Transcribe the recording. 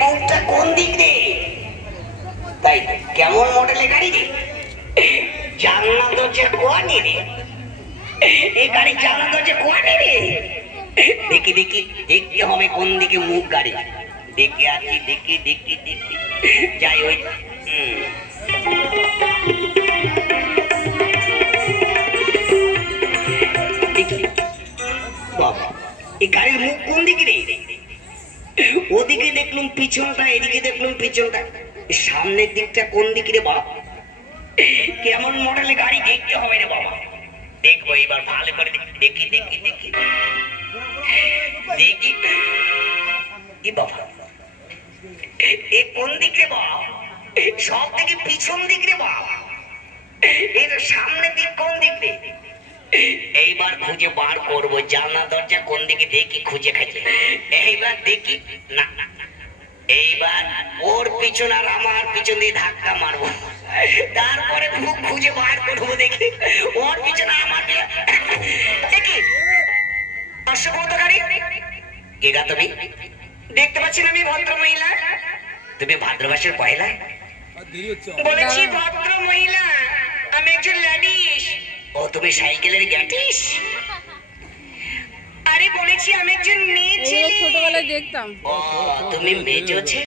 মুখটা কোন দিক রে? তাই কেমন মডেলের গাড়ি রে? জানলা দরজা কোয়ানি রে? এই গাড়ি জানলা দরজা কোয়ানি রে? দেখি দেখি দেখতে হবে কোন দিকে মুখ গাড়ি। দেখে আছি, দেখি দেখি দেখি যাই ওই বাবা, এই গাড়ির মুখ কোন দিকে রে? ওদিকে দেখলুম পিছনটা, এদিকে দেখলুম পিছনটা, সামনের দিকটা কোন দিকে রে বাবা? কেমন মডেলের গাড়ি দেখতে হবে রে বাবা। দেখবো এবার ভালো করে দেখি দেখি দেখি দেখি কি বাবা, এ কোন দিকে বাবা? সব থেকে পিছন দিক রে বাবা। এর সামনের দিক কোন দিক রে? এইবার খুঁজে বার করবো জানলা দরজা কোন দিকে, দেখি খুঁজে খাইছে। এইবার দেখি না, এইবার ওর পিছন আর আমার পিছন দিয়ে ধাক্কা মারবো, তারপরে খুব খুঁজে বার করবো দেখি ওর পিছনে আমার দেখি। কে গা তুমি? দেখতে পাচ্ছি না আমি ভদ্র মহিলা। তুমি ভাদ্রমাসের পয়লা? বলেছি ভদ্র মহিলা, আমি একজন লেডিস। ও তুমি সাইকেলের গ্যাটিস? আরে বলেছি আমি একজন মেয়ে ছেলে। ছোটবেলায় দেখতাম। ও তুমি মেজো ছেলে।